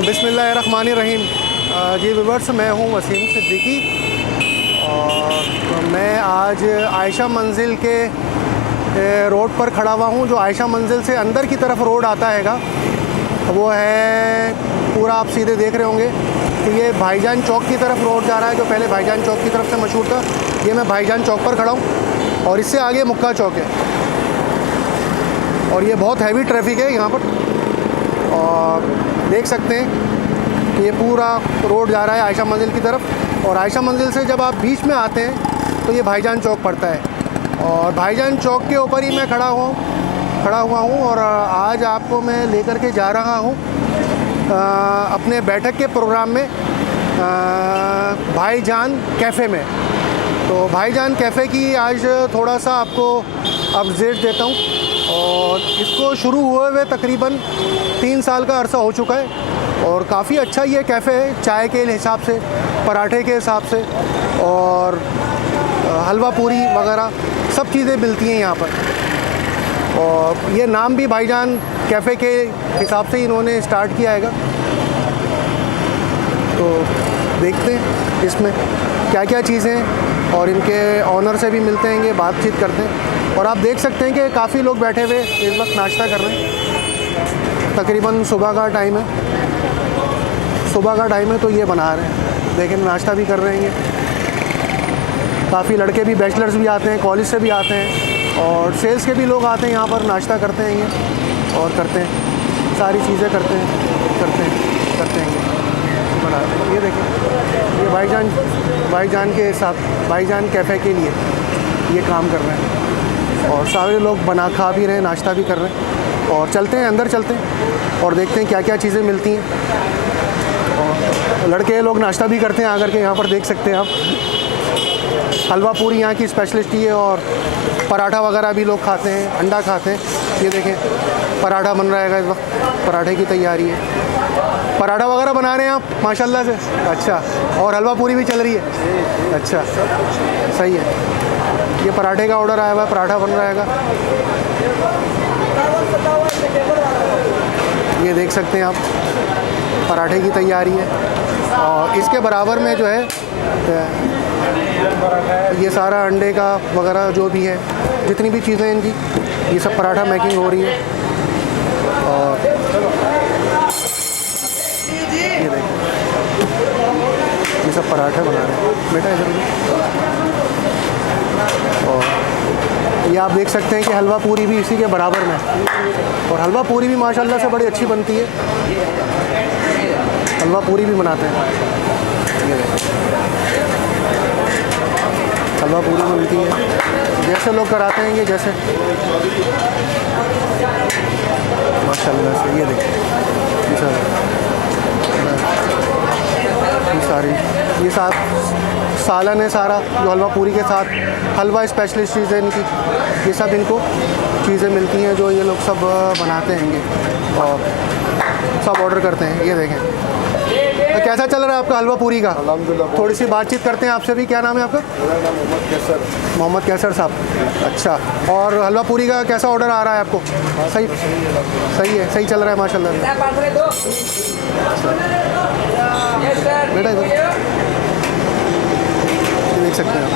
बिस्मिल्लाहिर्रहमानिर्रहीम। जी व्यूअर्स, मैं हूं वसीम सिद्दीकी और मैं आज आयशा मंजिल के रोड पर खड़ा हुआ हूं। जो आयशा मंजिल से अंदर की तरफ रोड आता हैगा वो है पूरा, आप सीधे देख रहे होंगे कि ये भाईजान चौक की तरफ रोड जा रहा है, जो पहले भाईजान चौक की तरफ से मशहूर था। ये मैं भाईजान चौक पर खड़ा हूँ और इससे आगे मुक्का चौक है और ये बहुत हैवी ट्रैफिक है यहाँ पर। और देख सकते हैं कि ये पूरा रोड जा रहा है आयशा मंजिल की तरफ। और आयशा मंजिल से जब आप बीच में आते हैं तो ये भाईजान चौक पड़ता है और भाईजान चौक के ऊपर ही मैं खड़ा हुआ हूँ। और आज आपको मैं लेकर के जा रहा हूँ अपने बैठक के प्रोग्राम में भाईजान कैफ़े में। तो भाईजान कैफ़े की आज थोड़ा सा आपको अपडेट देता हूँ। और इसको शुरू हुए तकरीबन 3 साल का अरसा हो चुका है और काफ़ी अच्छा ये कैफ़े है। चाय के हिसाब से, पराठे के हिसाब से और हलवा पूरी वगैरह सब चीज़ें मिलती हैं यहाँ पर। और ये नाम भी भाईजान कैफ़े के हिसाब से इन्होंने स्टार्ट किया हैगा। तो देखते हैं इसमें क्या क्या चीज़ें हैं और इनके ऑनर से भी मिलते हैं, बातचीत करते हैं। और आप देख सकते हैं कि काफ़ी लोग बैठे हुए इस वक्त नाश्ता कर रहे हैं। तकरीबन सुबह का टाइम है तो ये बना रहे हैं, लेकिन नाश्ता भी कर रहे हैं। काफ़ी लड़के भी, बैचलर्स भी आते हैं, कॉलेज से भी आते हैं और सेल्स के भी लोग आते हैं यहाँ पर, नाश्ता करते हैं ये और करते हैं, सारी चीज़ें करते हैं बनाते हैं। ये देखें, ये भाईजान के साथ भाईजान कैफ़े के लिए ये काम कर रहे हैं और सारे लोग बना खा भी रहे हैं, नाश्ता भी कर रहे हैं। और चलते हैं, अंदर चलते हैं और देखते हैं क्या क्या चीज़ें मिलती हैं। और लड़के लोग नाश्ता भी करते हैं आकर के, यहाँ पर देख सकते हैं आप। हलवा पूरी यहाँ की स्पेशलिस्ट है और पराठा वगैरह भी लोग खाते हैं, अंडा खाते हैं। ये देखें, पराठा बन रहा है इस वक्त, पराठे की तैयारी है। पराठा वगैरह बना रहे हैं आप माशाल्लाह से। अच्छा, और हलवा पूरी भी चल रही है। अच्छा, सही है। ये पराठे का ऑर्डर आया हुआ है, पराठा बन रहा है। ये देख सकते हैं आप, पराठे की तैयारी है। और इसके बराबर में जो है ये सारा अंडे का वगैरह जो भी है, जितनी भी चीज़ें इनकी, ये सब पराठा मेकिंग हो रही है। और ये देखिए, ये सब पराठे बना रहे हैं बेटा इधर। और ये आप देख सकते हैं कि हलवा पूरी भी इसी के बराबर में है और हलवा पूरी भी माशाल्लाह से बड़ी अच्छी बनती है। हलवा पूरी भी बनाते हैं, ये देखिए, हलवा पूरी बनती है जैसे लोग कराते हैं, ये जैसे माशाल्लाह से। ये देखिए, ये सालन है सारा, जो हलवा पूरी के साथ हलवा स्पेशलिस्ट चीज़ें इनकी, ये सब इनको चीज़ें मिलती हैं जो ये लोग सब बनाते हैं और सब ऑर्डर करते हैं। ये देखें, तो कैसा चल रहा है आपका हलवा पूरी का? अल्हम्दुलिल्लाह। थोड़ी सी बातचीत करते हैं आपसे भी। क्या नाम है आपका? मोहम्मद कैसर साहब। अच्छा, और हलवा पूरी का कैसा ऑर्डर आ रहा है आपको? सही है, सही चल रहा है माशाल्लाह। बेटा इधर देख सकते हैं आप।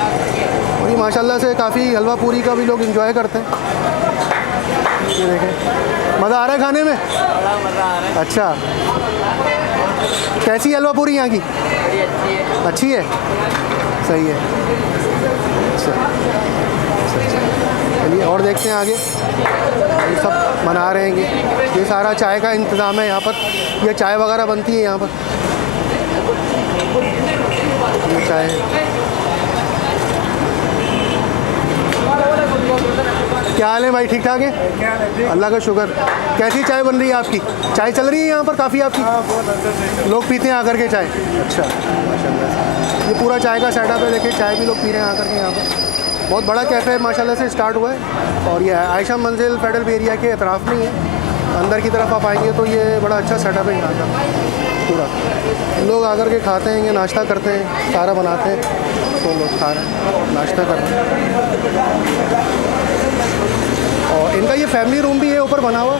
और ये माशाल्लाह से काफ़ी हलवा पूरी का भी लोग एंजॉय करते हैं। ये देखें, मज़ा आ रहा है खाने में? अच्छा, कैसी हलवा पूरी यहाँ की? अच्छी है, सही है। अच्छा, चलिए और देखते हैं आगे। ये सब बना रहे हैं, ये सारा चाय का इंतज़ाम है यहाँ पर। ये चाय वगैरह बनती है यहाँ पर, ये चाय है। क्या हाल है भाई? ठीक ठाक है, अल्लाह का शुक्र। कैसी चाय बन रही है आपकी? चाय चल रही है यहाँ पर काफ़ी आपकी? लोग पीते हैं आकर के चाय? अच्छा, माशाल्लाह। ये पूरा चाय का सेटअप है, देखिए चाय भी लोग पी रहे हैं आकर के यहाँ पर। बहुत बड़ा कैफ़े माशाल्लाह से स्टार्ट हुआ है और ये आयशा मंजिल फेडरल एरिया के अतराफ़ में ही है। अंदर की तरफ आप आएंगे तो ये बड़ा अच्छा सेटअप है यहाँ का पूरा। लोग आकर के खाते हैं, ये नाश्ता करते हैं, सारा बनाते हैं तो लोग खा रहे हैं, नाश्ता कर रहे हैं। और इनका ये फैमिली रूम भी है ऊपर बना हुआ,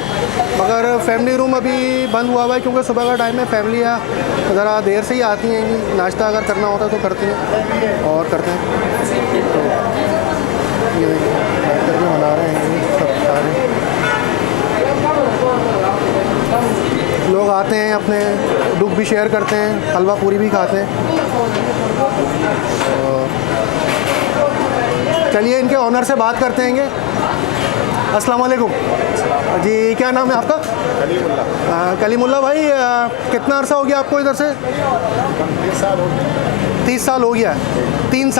मगर फैमिली रूम अभी बंद हुआ हुआ है क्योंकि सुबह का टाइम है। फैमिलियाँ ज़रा देर से ही आती हैं, नाश्ता अगर करना होता है तो करती हैं और करते हैं। तो ये करके बना रहे हैं सब सारे लोग आते हैं, अपने दुख भी शेयर करते हैं, हलवा पूरी भी खाते हैं। चलिए इनके ऑनर से बात करते हैं। अस्सलाम वालेकुम जी, क्या नाम है आपका? कलीमुल्ला भाई, कितना अरसा हो गया आपको इधर से? 30 साल हो गया है। 3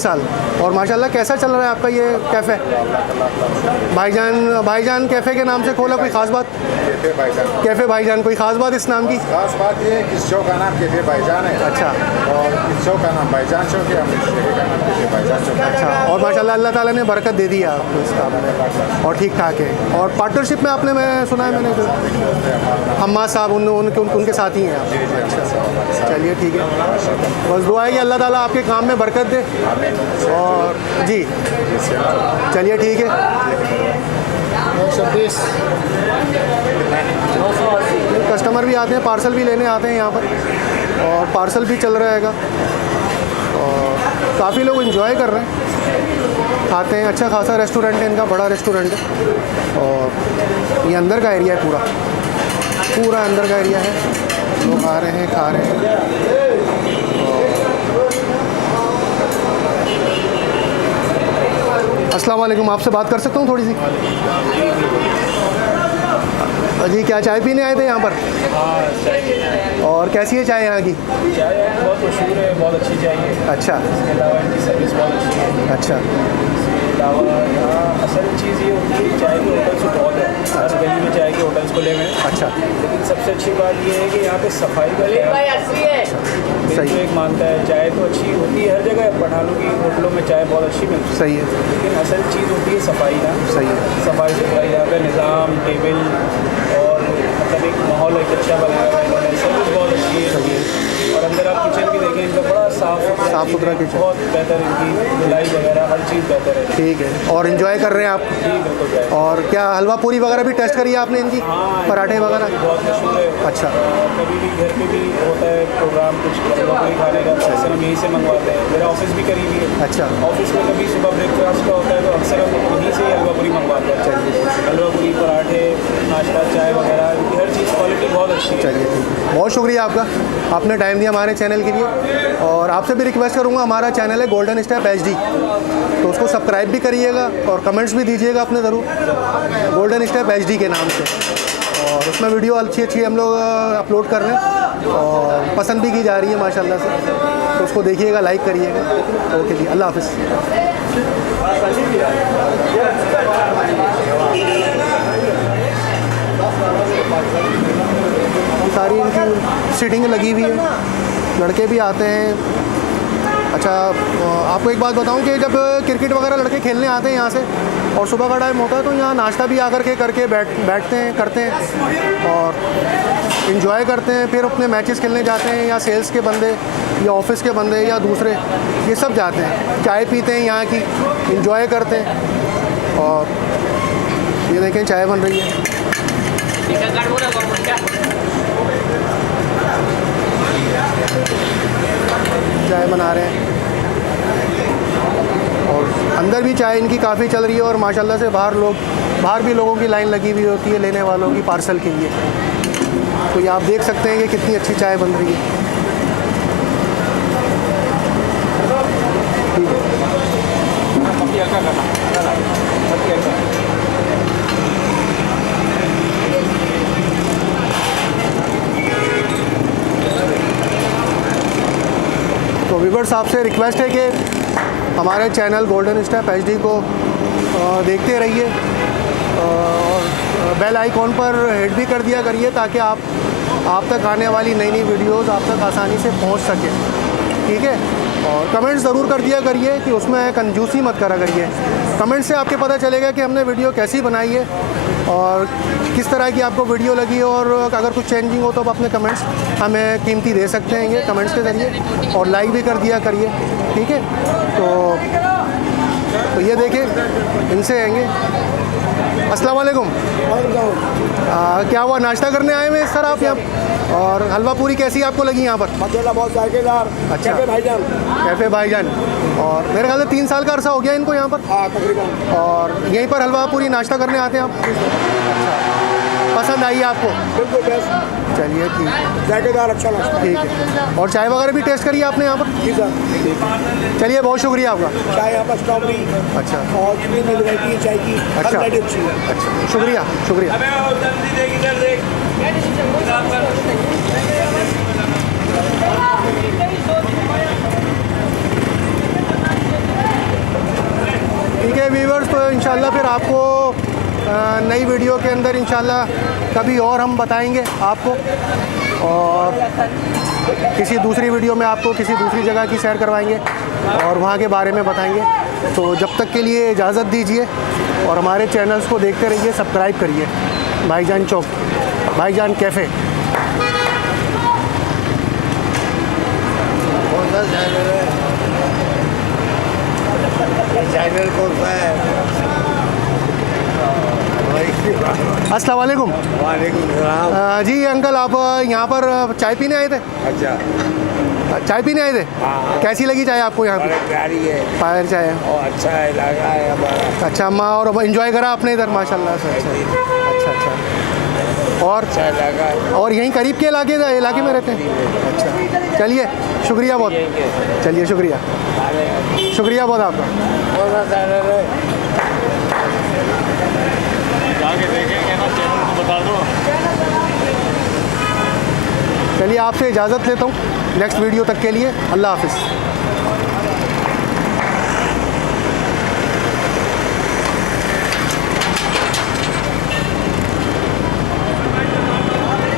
साल। और माशाल्लाह कैसा चल रहा है आपका ये कैफ़े? भाईजान कैफ़े के नाम से खोला, कोई ख़ास बात? कैफ़े भाईजान, कोई ख़ास बात इस नाम की? खास बात ये है कि इस शो का नाम कैफे भाईजान है। अच्छा। और इस शो का नाम भाईजान शो है, हम इस कैफे का नाम कैफे भाईजान शो। अच्छा। और माशाल्लाह अल्लाह ताला ने बरकत दे दी है आपको इस काम में, और ठीक ठाक है। और पार्टनरशिप में आपने, मैं सुना है मैंने, हम्माद साहब उनके साथ ही हैं आप? चलिए ठीक है, बस दुआ है कि अल्लाह ताला आपके काम में बरकत दे। और जी चलिए ठीक है। 120 कस्टमर भी आते हैं, पार्सल भी लेने आते हैं यहाँ पर, और पार्सल भी चल रहा हैगा, और काफ़ी लोग एंजॉय कर रहे हैं, खाते हैं। अच्छा खासा रेस्टोरेंट है इनका, बड़ा रेस्टोरेंट है। और ये अंदर का एरिया है, पूरा अंदर का एरिया है। लोग आ रहे हैं, खा रहे हैं। अस्सलाम वालेकुम, आपसे बात कर सकता हूँ थोड़ी सी? जी, क्या चाय पीने आए थे यहाँ पर? हाँ, चाय पीना है। और कैसी है चाय यहाँ की? चाय बहुत मशहूर है, बहुत अच्छी चाय है। अच्छा। इसके अलावा इनकी सर्विस बहुत अच्छी है। अच्छा। इसके अलावा यहाँ असल चीज़ ये होती है, चाय के होटल्स बहुत है, हर गली में चाय के होटल्स खुले हुए हैं। अच्छा। लेकिन सबसे अच्छी बात ये है कि यहाँ पे सफाई का सही। तो एक मानता है चाय तो अच्छी होती है हर जगह, पठानों की होटलों में चाय बहुत अच्छी मिलती है। सही है। लेकिन असल चीज़ होती है सफाई ना। सही है। सफाई सुथराई, यहाँ का निज़ाम, टेबल, और मतलब एक माहौल एक अच्छा बनाया हुआ है इन्होंने। सर्विस बहुत अच्छी है। और अंदर आप किचन भी देखें, इनका बड़ा साफ सुथरा किचन, बहुत बेहतर, इनकी धुलाई वगैरह हर चीज़ बेहतर है। ठीक है। और एंजॉय कर रहे हैं आप? ठीक है, तो और क्या हलवा पूरी वगैरह भी टेस्ट करी है आपने इनकी? पराठे वगैरह? बहुत मशहूर है। अच्छा। कभी भी घर पे भी होता है प्रोग्राम कुछ हलवा पूरी खाने का, तो अक्सर हम यहीं से मंगवाते हैं। मेरा ऑफिस भी करीब ही है। अच्छा। ऑफिस में कभी सुबह ब्रेकफास्ट का होता है तो अक्सर हम वहीं से ही हलवा पूरी मंगवाते हैं। हलवा पूरी, पराठे, नाश्ता, चाय वगैरह, इनकी हर चीज़ क्वालिटी बहुत अच्छी है। चलिए ठीक है, बहुत शुक्रिया आपका, आपने टाइम दिया हमारे चैनल के लिए। और आपसे भी रिक्वेस्ट करूँगा, हमारा चैनल है गोल्डन स्टेप HD, तो उसको सब्सक्राइब भी करिएगा और कमेंट्स भी दीजिएगा अपने ज़रूर, गोल्डन स्टेप HD के नाम से। और उसमें वीडियो अच्छी हम लोग अपलोड कर रहे हैं, और पसंद भी की जा रही है माशाल्लाह से, तो उसको देखिएगा, लाइक करिएगा। ओके जी, अल्लाह हाफ़िज़। सारी इनकी सीटिंग लगी हुई है, लड़के भी आते हैं। अच्छा, आपको एक बात बताऊं कि जब क्रिकेट वगैरह लड़के खेलने आते हैं यहाँ से, और सुबह का टाइम होता है, तो यहाँ नाश्ता भी आकर के करके बैठते हैं, करते हैं और इन्जॉय करते हैं। फिर अपने मैचेस खेलने जाते हैं, या सेल्स के बंदे, या ऑफिस के बंदे, या दूसरे, ये सब जाते हैं, चाय पीते हैं यहाँ की, इन्जॉय करते हैं। और ये देखें चाय बन रही है। चाय बना रहे हैं, और अंदर भी चाय इनकी काफ़ी चल रही है। और माशाल्लाह से बाहर भी लोगों की लाइन लगी हुई होती है लेने वालों की पार्सल के लिए। तो ये आप देख सकते हैं कि कितनी अच्छी चाय बन रही है। तो व्यूअर्स, आपसे रिक्वेस्ट है कि हमारे चैनल गोल्डन स्टेप HD को देखते रहिए, और बेल आइकॉन पर हिट भी कर दिया करिए, ताकि आप तक आने वाली नई वीडियोस आप तक आसानी से पहुंच सके। ठीक है। और कमेंट ज़रूर कर दिया करिए, कि उसमें कंजूसी मत करा करिए। कमेंट से आपके पता चलेगा कि हमने वीडियो कैसी बनाई है, और किस तरह की आपको वीडियो लगी, और अगर कुछ चेंजिंग हो तो आप अपने कमेंट्स हमें कीमती दे सकते हैं ये कमेंट्स के ज़रिए, और लाइक भी कर दिया करिए। ठीक है। तो ये देखें, इनसे आएंगे अस्सलाम वालेकुम। क्या हुआ, नाश्ता करने आए हुए सर आप यहाँ? और हलवा पूरी कैसी आपको लगी यहाँ पर? माशाल्लाह बहुत जायकेदार। अच्छा। कैफे भाईजान। कैफ़े भाईजान। और मेरे ख्याल से 3 साल का अरसा हो गया इनको यहाँ पर। हाँ तकरीबन। और यहीं पर हलवा पूरी नाश्ता करने आते हैं आप? अच्छा, पसंद आई आपको? बिल्कुल बेस्ट। चलिए ठीक है, जायकेदार अच्छा लगता ठीक है। और चाय वगैरह भी टेस्ट करिए आपने यहाँ पर? है। जी सर। चलिए, बहुत शुक्रिया आपका। चाय यहाँ पर स्ट्रॉबेरी अच्छा और जितनी भी वैरायटी है चाय की हर अच्छा। वैरायटी अच्छी है। अच्छा, शुक्रिया शुक्रिया। ठीक है व्यूवर्स, तो इंशाल्लाह फिर आपको नई वीडियो के अंदर इंशाल्लाह कभी और हम बताएंगे आपको, और किसी दूसरी वीडियो में आपको किसी दूसरी जगह की सैर करवाएंगे और वहाँ के बारे में बताएंगे। तो जब तक के लिए इजाज़त दीजिए और हमारे चैनल्स को देखते रहिए, सब्सक्राइब करिए। भाईजान चौक, भाईजान कैफ़े। कौन सा चैनल है? चैनल कौन सा है? अस्सलाम वालेकुम। वालेकुम सलाम। जी अंकल, आप यहाँ पर चाय पीने आए थे? अच्छा। चाय पीने आए थे? हाँ। कैसी लगी चाय आपको यहाँ बड़ी पे? प्यारी है फायर चाय है। और अच्छा है, लगा है हमारा। अच्छा अम्मा, और एंजॉय करा आपने इधर माशाल्लाह से? अच्छा अच्छा। और अच्छा लगा है। और यहीं करीब के इलाके में रहते हैं? अच्छा, चलिए शुक्रिया बहुत। चलिए शुक्रिया शुक्रिया बहुत आपका। कौन सा चैनल है? चलिए, आपसे इजाज़त लेता हूँ नेक्स्ट वीडियो तक के लिए। अल्लाह हाफिज़।